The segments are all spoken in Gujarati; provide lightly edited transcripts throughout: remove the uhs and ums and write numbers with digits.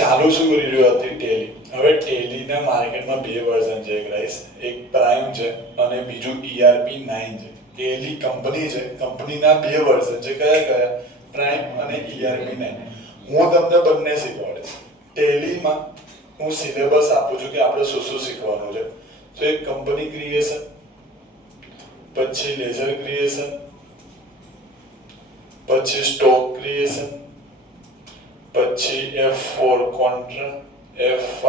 ચાલુ શું કરી રહ્યું હતી ટેલી. હવે ટેલીના માર્કેટમાં બે વર્ઝન છે ગાઈસ, એક પ્રાઇમ છે અને બીજું ERP9 છે. ટેલી કંપની છે, કંપનીના બે વર્ઝન છે. કયા કયા? પ્રાઇમ અને ERP9. હું તમને બંને શીખવાડીશ. ટેલીમાં હું સિલેબસ આપું છું કે આપણે શું શું શીખવાનું છે. તો એક કંપની ક્રિએશન, પછી લેઝર ક્રિએશન, પછી સ્ટોક ક્રિએશન, પછી F4 contra, F5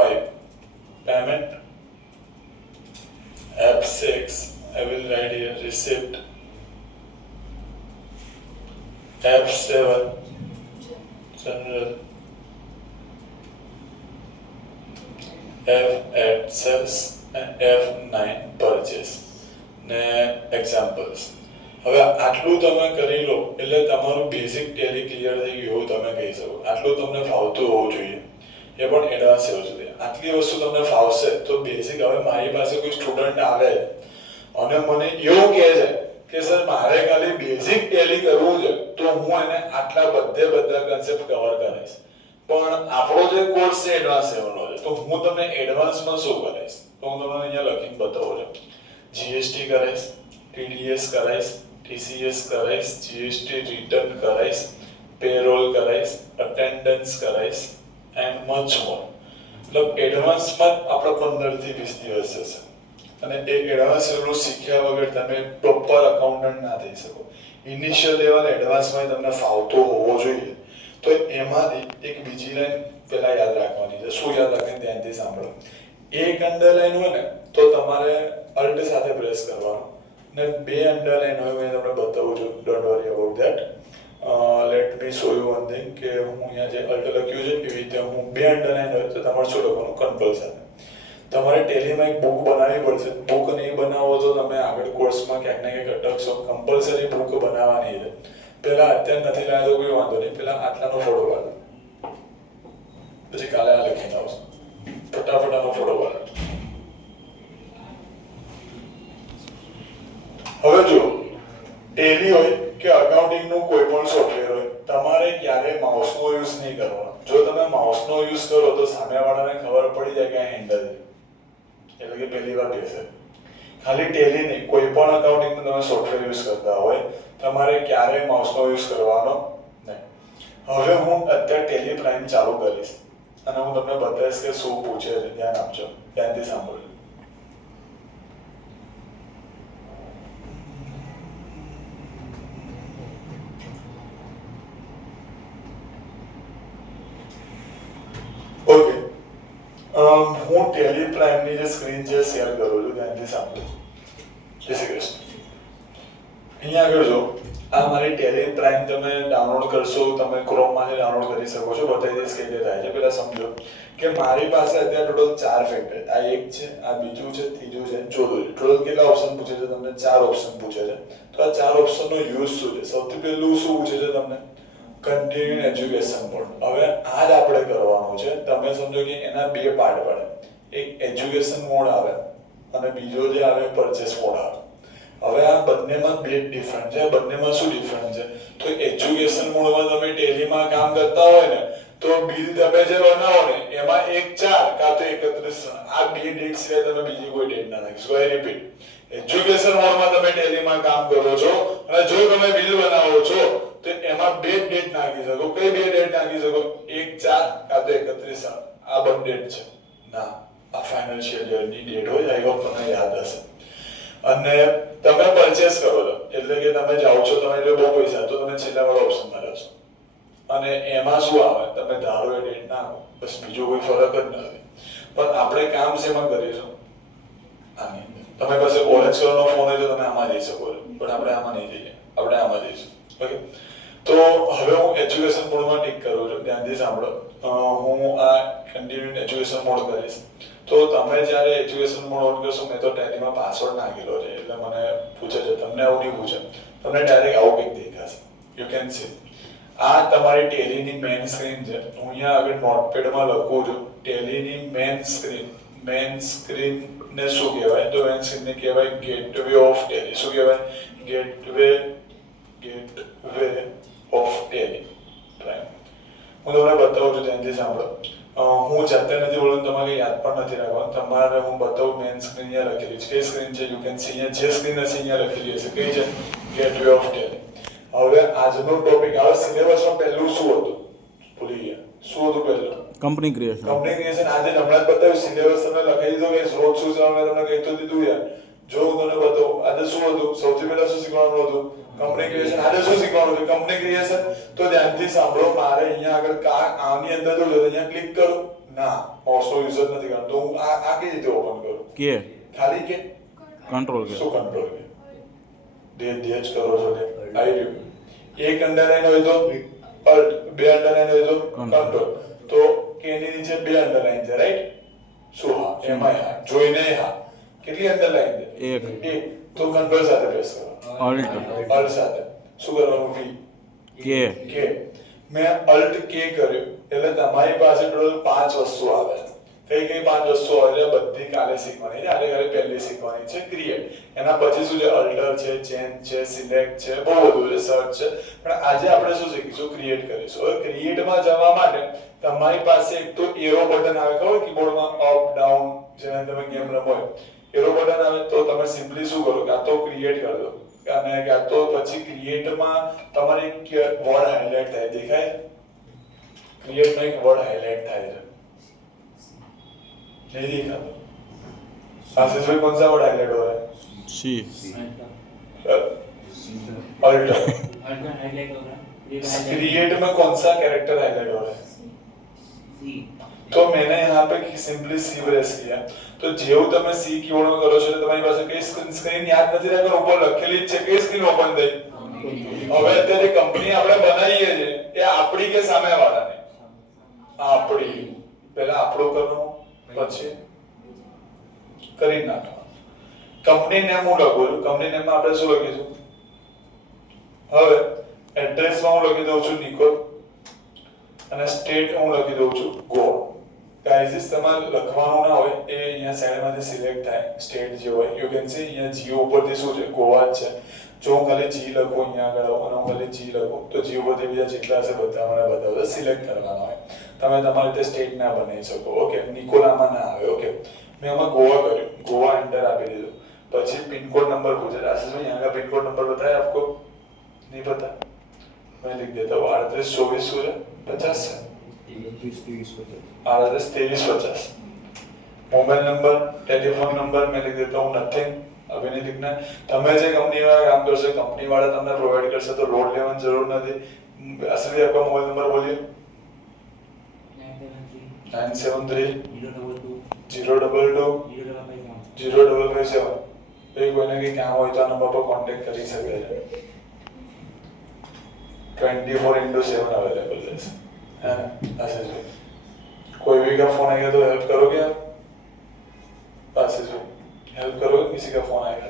payment, F6 I will write here receipt, F7 general, F8 sales and F9 purchase ને examples. હવે આટલું તમે કરી લો એટલે તમારું બેઝિક ટેલી ક્લિયર થઈ ગયું એવું તમે કહી શકો. આટલું તમને ફાવતું હોવું જોઈએ, એ પણ એડવાન્સ હોવું જોઈએ. આટલી વસ્તુ તમને ફાવશે તો બેઝિક. હવે મારી પાસે કોઈ સ્ટુડન્ટ આવે અને મને એવું કહે છે કે સર મારે ખાલી બેઝિક ટેલી કરવું છે, તો હું એને આટલા બધા કન્સેપ્ટ કવર કરીશ. પણ આપણો જે કોર્સ છે એડવાન્સ લેવલનો છે, તો હું તમને એડવાન્સમાં શું કરીશ તો હું તમને અહીંયા લખીને બતાવું છું. જીએસટી કરીશ, TDS કરાઈશ, TCS કરાઈશ, GST રિટર્ન કરાઈશ, પેરોલ કરાઈશ, અટેન્ડન્સ કરાઈશ એન્ડ મચ મોર. મતલબ એડવાન્સમાં આપણે 15 થી 20 દિવસ જશે અને એ એડવાન્સ લેવલ શીખ્યા વગર તમે પ્રોપર અકાઉન્ટન્ટ ના થઈ શકો. ઇનિશિયલ લેવલ એડવાન્સમાં તમને ફાવતો હોવો જોઈએ. તો એમાંથી એક બીજી લાઈન પહેલા યાદ રાખવાની છે. શું યાદ રાખવાની? ધ્યાનથી સાંભળો. એક અંડરલાઈન હોય ને તો તમારે અલ્ટ સાથે પ્રેસ કરવાનો ને બે અંડરલાઈન હોય મેં તમને બતાવું છું. Don't worry about that. Let me show you one thing કે હું અહીંયા જે અલ્ટ લખ્યું છે એવી રીતે હું બે અંડરલાઈન હોય તો તમારે શું લખવાનું? કંટ્રોલ સાથે. તમારે ટેલીમાં એક બુક બનાવવી પડશે. બુક નહીં બનાવો તો તમે આગળ કોર્સમાં ક્યાંક ને ક્યાંક અટકશો. કમ્પલસરી બુક બનાવવાની છે. પહેલા અત્યારે નથી લાવ્યા તો કોઈ વાંધો નહીં, પહેલા આટલાનો ફોટો પાડો, પછી કાલે આ લખીને આવશો. ફટાફટ આનો ફોટો પાડો. હવે જો ટેલી હોય કે અકાઉન્ટિંગનું કોઈ પણ સોફ્ટવેર હોય, તમારે ક્યારેય માઉસનો યુઝ નહીં કરવાનો. જો તમે માઉસનો યુઝ કરો તો સામેવાળાને ખબર પડી જાય કે આ હેન્ડલ છે, એટલે કે પહેલી વાર કહેશે. ખાલી ટેલી નહીં, કોઈ પણ અકાઉન્ટિંગનું તમે સોફ્ટવેર યુઝ કરતા હોય તમારે ક્યારેય માઉસનો યુઝ કરવાનો નહીં. હવે હું અત્યારે ટેલી પ્રાઇમ ચાલુ કરીશ અને હું તમને બતાવીશ કે શું પૂછે છે. ધ્યાન આપજો, ધ્યાનથી સાંભળજો. ઓકે, હું ટેલી પ્રાઇમની જે સ્ક્રીન છે શેર કરું છું. ધ્યાનથી સાંભળો. જય શ્રી કૃષ્ણ. અહીંયા આગળ જો આ મારી ટેલી પ્રાઇમ તમે ડાઉનલોડ કરશો, તમે ક્રોમમાંથી ડાઉનલોડ કરી શકો છો. બતાવી દઈશ કે રીતે થાય છે. પહેલા સમજો કે મારી પાસે અત્યારે ટોટલ 4 ફેક્ટર. આ એક છે, આ બીજું છે, ત્રીજું છે, ચોથું છે. ટોટલ કેટલા ઓપ્શન પૂછે છે તમને? 4 ઓપ્શન પૂછે છે. તો આ 4 ઓપ્શનનો યુઝ શું છે? સૌથી પહેલું શું પૂછે છે તમને? Continue education mode. હવે આ જ આપણે કરવાનું છે. તમે સમજો કે એના બે પાર્ટ પડે. એક એજ્યુકેશન મોડ આવે અને બીજો જે આવે પરચેસ મોડ આવે. હવે આ બંનેમાં બે ડિફરન્ટ છે. બંનેમાં શું ડિફરન્ટ છે? તો એજ્યુકેશન મોડમાં તમે ટેલીમાં કામ કરતા હોય ને તો બિલ તમે જે બનાવો ને એમાં 1/4 કાં તો 31 આ બે ડેટ સિવાય તમે બીજી કોઈ ડેટ ના નાખી શકો. આઈ રિપીટ, એજ્યુકેશન મોડમાં તમે ટેલીમાં કામ કરો છો અને જો તમે બિલ બનાવો છો તો એમાં બે ડેટ નાખી શકો. કઈ બે ડેટ નાખી શકો? 1/4 કાં તો 31. આ બંને ડેટ છે ના, આ ફાઇનાન્શિયલ યરની ડેટ હોય. આઈ હોપ તમને યાદ હશે. અને તમે પરચેસ કરો છો એટલે કે તમે જાઓ છો, તમે જો બહુ પૈસા તો તમે છેલ્લા વાળા ઓપ્શનમાં રહેશો અને એમાં શું આવે? તમે ધારો એ ડેટ નાખો, બસ બીજો કોઈ ફરક જ નથી. પણ આપણે કામ શેમાં કરીશું? આની અંદર. તમે પાસે ઓરેન્જ કલરનો ફોન હોય તો તમે આમાં જઈ શકો છો, પણ આપણે આમાં નહીં જઈએ, આપણે આમાં જઈશું. ઓકે, તો હવે હું એજ્યુકેશન મોડમાં ટિક કરું છું. ધ્યાનથી સાંભળો. હું આ કન્ટિન્યુ એજ્યુકેશન મોડ કરીશ. તો તમે જ્યારે એજ્યુકેશન મોડ ઓન કરશો, મેં તો ટેલીમાં પાસવર્ડ નાખેલો છે એટલે મને પૂછે છે. તમને આવું નહીં પૂછે, તમને ડાયરેક્ટ આવું કંઈક દેખાશે. યુ કેન સી આ તમારી ટેલીની મેઇન સ્ક્રીન છે. હું અહીંયા આગળ નોટપેડમાં લખું છું ટેલીની મેઇન સ્ક્રીન. મેઇન સ્ક્રીનને શું કહેવાય? તો મેઇન સ્ક્રીનને કહેવાય ગેટવે ઓફ ટેલી. શું કહેવાય? Gateway of Tally. રાઈટ. હું તમને બતાવું છું, ધ્યાનથી સાંભળો. હું જાતે નથી બોલતો, તમારે યાદ પણ નથી રાખવાનું. તમારે હું બતાવું, મેન સ્ક્રીન અહીંયા લખેલી છે. કઈ સ્ક્રીન છે? યુ કેન સી અહીંયા જે સ્ક્રીન હશે અહીંયા લખેલી હશે. કઈ છે? Gateway of Tally. હવે આજનો ટોપિક આવે સિલેબસમાં પહેલું શું હતું? ભૂલી ગયા. શું હતું પહેલું? Company creation. કંપની ક્રિએશન આજે હમણાં જ બતાવ્યું. સિલેબસ તમને લખાઈ દીધો કે રોજ શું છે મેં તમને કહી તો દીધું યાર. જો હું તમને બતાવું આજે શું હતું, સૌથી પહેલા શું શીખવાનું હતું? Company creation. આજે શું શીખવાનું છે? Company creation. તો ધ્યાનથી સાંભળો, મારે અહીંયા આગળ આની અંદર જો અહીંયા ક્લિક કરું, ના માઉસનો યુઝ જ નથી કરવાનો. તો હું આ કેવી રીતે ઓપન કરું? કે ખાલી કે કંટ્રોલ કે શું કંટ્રોલ કે દે જ કરો છો તે આવી રહ્યું. એક અંડરલાઈન હોય તો અલ્ટ, બે અંડરલાઈન હોય તો કંટ્રોલ. તો કે ની નીચે બે અંડરલાઈન છે, રાઈટ? શું? હા, એમાં હા, જોઈને હા. કેટલી અંડરલાઈન છે? એક. તો કંટ્રોલ સાથે પ્રેસ કરો. અલ્ટ સાથે શું કરવાનું? વી કે. મેં અલ્ટ કે કર્યું એટલે તમારી પાસે ટોટલ 5 વસ્તુ આવે. કઈ 5 વસ્તુ આવે? એટલે બધી કાલે શીખવાની છે. આજે ખાલી પહેલી શીખવાની છે ક્રિએટ. એના પછી શું છે? અલ્ટર છે, ચેન્જ છે, સિલેક્ટ છે, બહુ બધું છે, સર્ચ છે. પણ આજે આપણે શું શીખીશું? ક્રિએટ કરીશું. હવે ક્રિએટમાં જવા માટે તમારી પાસે એક તો એરો બટન આવે, ખબર કીબોર્ડમાં અપ ડાઉન, જેને તમે ગેમ રમો એરો બટન આવે. તો તમે સિમ્પલી શું કરો? કાં તો ક્રિએટ કરી દો અને કાં તો પછી ક્રિએટમાં તમારે એક વર્ડ હાઇલાઇટ થાય, દેખાય? ક્રિએટમાં એક વર્ડ હાઇલાઇટ થાય છે, नहीं देखा तो आशीष भाई कौन सा वर्ड हाईलाइट हो रहा है? सी अल्टर हाईलाइट हो रहा है। क्रिएट में कौन सा कैरेक्टर हाईलाइट हो रहा है? सी। तो मैंने यहाँ पे सिंपली सी प्रेस किया. તો જેવું તમે સી કીબોર્ડ માં કરો છો એટલે તમારી પાસે કઈ સ્ક્રીન યાદ નથી રાખો, ઉપર લખેલી જ છે. કઈ સ્ક્રીન ઓપન થઈ? હવે અત્યારે કંપની આપણે બનાવીએ છે એ આપણી કે સામે વાળાની? આપણી. પહેલા આપણું કરવાનું, પછી કરી નાખવાનું. કંપની નેમ હું લખું છું. કંપની નેમ માં આપણે શું લખીશું? હવે એડ્રેસ માં હું લખી દઉં છું નિકોલ અને સ્ટેટ હું લખી દઉં છું ગોવા. ગાઈઝ તમારે લખવાનું ના હોય એ અહીંયા સાઈડમાંથી સિલેક્ટ થાય. સ્ટેટ જે હોય યુ કેન સી અહીંયા જીઓ ઉપરથી શું છે? ગોવા જ છે. જો હું ખાલી જી લખું અહીંયા આગળ અને હું ખાલી જી લખું તો જી ઉપરથી બીજા જેટલા હશે બધા મને બતાવશે. સિલેક્ટ કરવાના હોય. તમે તમારી રીતે સ્ટેટ ના બનાવી શકો. ઓકે, નિકોલામાં ના આવે. ઓકે, મેં આમાં ગોવા કર્યું, ગોવા એન્ટર આપી દીધું. પછી પિનકોડ નંબર પૂછે. आशीष भाई यहाँ का पिन कोड नंबर बताया आपको? नहीं पता? मैं लिख देता हूँ 3824 50 382350. मोबाइल नंबर, टेलीफोन नंबर मैं लिख देता हूँ नथिंग, अभी नहीं लिखना है. તમે જે કંપનીમાં કામ કરશો કંપની વાળા તમને પ્રોવાઈડ કરશે તો લોડ લેવાની જરૂર નથી. आशीष भाई आपका मोबाइल नंबर बोलिए. 973 022 0557. કોઈને કંઈ કામ હોય તો આ નંબર પર કોન્ટેક્ટ કરી શકે છે. 24/7 अवेलेबल है. आशीष भाई कोई भी का फोन आएगा तो हेल्प करोगे आप? आशीष भाई हेल्प करोगे? किसी का फोन आएगा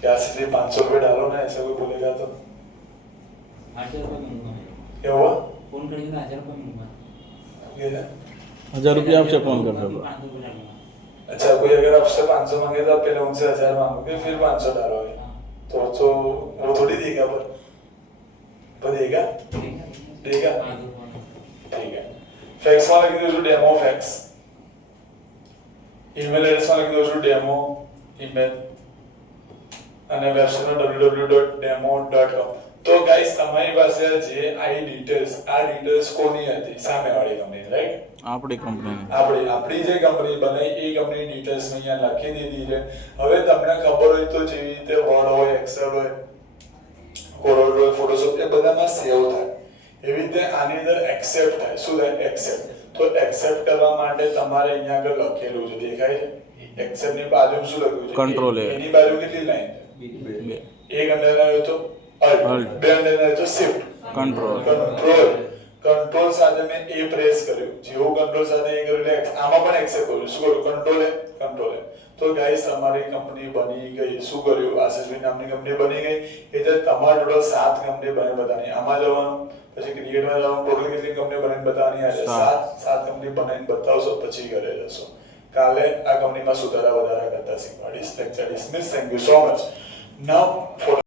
क्या? आशीष भाई 500 रुपये डालो ना, ऐसा कोई बोलेगा तो 1000 रुपये दूंगा. क्या हुआ? फोन करेंगे तो 1000 रुपये दूंगा. 1000 रुपया आपसे फोन कर रहा 500 रुपये डालूंगा. अच्छा, कोई अगर आपसे 500 मांगे तो आप पहले उनसे 1000 मांगोगे फिर 500 डालोगे तो वो थोड़ी देगा. पर देगा ठीक है. फैक्स में लिख दो डेमो फैक्स. ईमेल एड्रेस में लिख दो डेमो ईमेल અને વેબસાઈટ www.demo.com. તો ગાઈસ તમારી પાસે જે આઈ ડિટેલ્સ, આ ડિટેલ્સ કોની હતી? સામેવાળી કંપની, રાઈટ? આપણી કંપની. આપણી જે કંપની બનાવી એ કંપની ડિટેલ્સ મેં અહીંયા લખી દીધી છે. હવે તમને ખબર હોય તો જેવી રીતે વર્ડ હોય, એક્સેલ હોય, કોરોડ હોય, ફોટોશોપ એ બધામાં સેવ થાય. એવી રીતે આની અંદર એક્સેપ્ટ થાય. શું થાય? એક્સેપ્ટ. તો એક્સેપ્ટ કરવા માટે તમારે અહીંયા આગળ લખેલું છે, દેખાય છે? એક્સેપ્ટ ની બાજુમાં શું લખ્યું છે? કંટ્રોલ એ. એની બાજુ કેટલી લાઈન છે? એક અંડરલાઈન હોય તો અલ્ટ, બે અંડરલાઈન હોય તો શિફ્ટ. કંટ્રોલ સાથે મેં એ પ્રેસ કર્યું. જેવું કંટ્રોલ સાથે એ કર્યું એટલે આમાં પણ એક્સેપ્ટ કર્યું. શું કર્યું? કંટ્રોલ એ. તો ગાઈસ તમારી કંપની બની ગઈ. શું કર્યું? આશીષભાઈ નામની કંપની બની ગઈ. એટલે તમારે ટોટલ 7 કંપની બની બતાવવાની. આમાં જવાનું, પછી ક્રિએટમાં જવાનું. ટોટલ કેટલી કંપની બનાવીને બતાવવાની? આજે 7 કંપની બનાવીને બતાવશો પછી ઘરે જશો. કાલે આ કંપનીમાં સુધારા વધારા કરતા શીખવાડીશ. Lecture dismiss. Thank you so much. Now